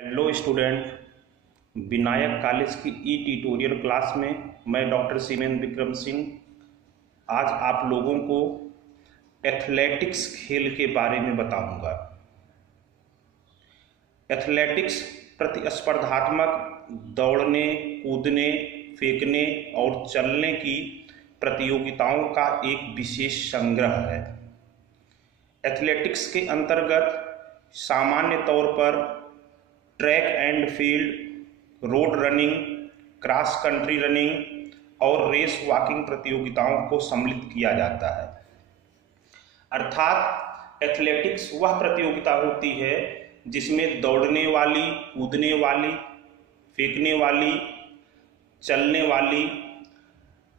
Hello student, Vinayak college की ई tutorial class में मैं डॉक्टर सीमेन विक्रम सिंह आज आप लोगों को एथलेटिक्स खेल के बारे में बताऊंगा। एथलेटिक्स प्रतिस्पर्धात्मक दौड़ने, कूदने, फेंकने और चलने की प्रतियोगिताओं का एक विशेष संग्रह है। एथलेटिक्स के अंतर्गत सामान्य तौर पर track and field, road running, cross country running और रेस वॉकिंग प्रतियोगिताओं को सम्मिलित किया जाता है। अर्थात एथलेटिक्स वह प्रतियोगिता होती है जिसमें दौड़ने वाली, कूदने वाली, फेंकने वाली, चलने वाली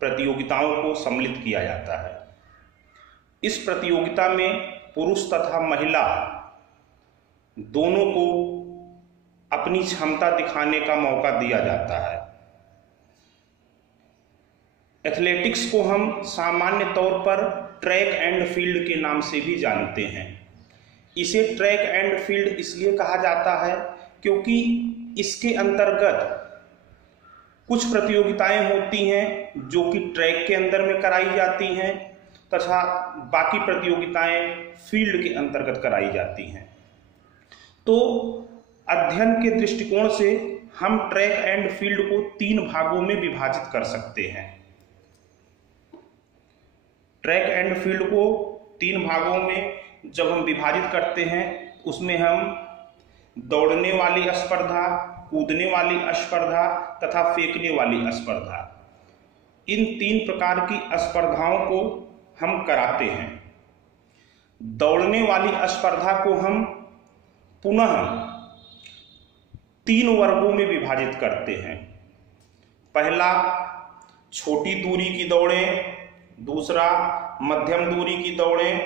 प्रतियोगिताओं को सम्मिलित किया जाता है। इस प्रतियोगिता में पुरुष तथा महिला दोनों को अपनी क्षमता दिखाने का मौका दिया जाता है। एथलेटिक्स को हम सामान्य तौर पर ट्रैक एंड फील्ड के नाम से भी जानते हैं। इसे ट्रैक एंड फील्ड इसलिए कहा जाता है क्योंकि इसके अंतर्गत कुछ प्रतियोगिताएं होती हैं जो कि ट्रैक के अंदर में कराई जाती हैं तथा बाकी प्रतियोगिताएं फील्ड के अंतर्गत कराई जाती हैं। तो अध्ययन के दृष्टिकोण से हम ट्रैक एंड फील्ड को 3 भागों में विभाजित कर सकते हैं। ट्रैक एंड फील्ड को 3 भागों में जब हम विभाजित करते हैं उसमें हम दौड़ने वाली स्पर्धा, कूदने वाली स्पर्धा तथा फेंकने वाली स्पर्धा, इन 3 प्रकार की स्पर्धाओं को हम कराते हैं। दौड़ने वाली स्पर्धा को हम पुनः 3 वर्गों में विभाजित करते हैं। पहला छोटी दूरी की दौड़ें, दूसरा मध्यम दूरी की दौड़ें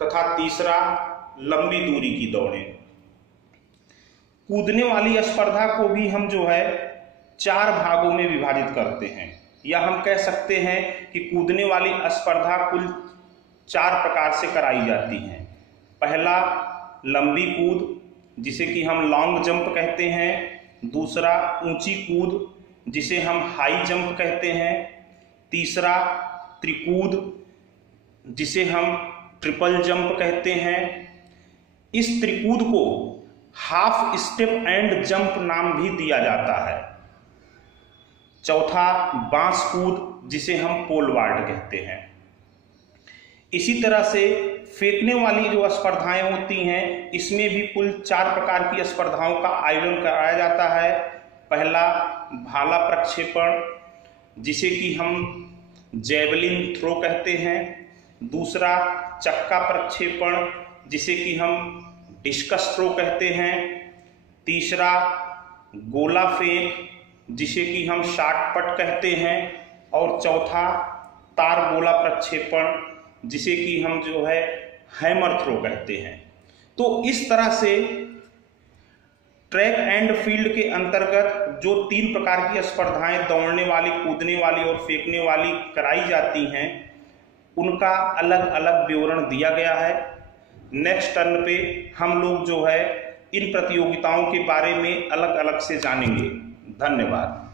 तथा तीसरा लंबी दूरी की दौड़ें। कूदने वाली स्पर्धा को भी हम 4 भागों में विभाजित करते हैं, या हम कह सकते हैं कि कूदने वाली स्पर्धा कुल 4 प्रकार से कराई जाती है। पहला लंबी कूद जिसे कि हम लॉन्ग जंप कहते हैं, दूसरा ऊंची कूद जिसे हम हाई जंप कहते हैं, तीसरा त्रिकूद जिसे हम ट्रिपल जंप कहते हैं। इस त्रिकूद को हाफ स्टेप एंड जंप नाम भी दिया जाता है। चौथा बांस कूद जिसे हम पोल वाल्ट कहते हैं। इसी तरह से फेंकने वाली जो स्पर्धाएं होती हैं इसमें भी कुल 4 प्रकार की स्पर्धाओं का आयोजन कराया जाता है। पहला भाला प्रक्षेपण जिसे कि हम जैवलिन थ्रो कहते हैं, दूसरा चक्का प्रक्षेपण जिसे कि हम डिस्कस थ्रो कहते हैं, तीसरा गोला फेंक जिसे कि हम शॉट पट कहते हैं, और चौथा तार गोला प्रक्षेपण जिसे कि हम हैमर थ्रो कहते हैं। तो इस तरह से ट्रैक एंड फील्ड के अंतर्गत जो 3 प्रकार की स्पर्धाएं दौड़ने वाली, कूदने वाली और फेंकने वाली कराई जाती हैं उनका अलग अलग विवरण दिया गया है। नेक्स्ट टर्न पे हम लोग इन प्रतियोगिताओं के बारे में अलग अलग से जानेंगे। धन्यवाद।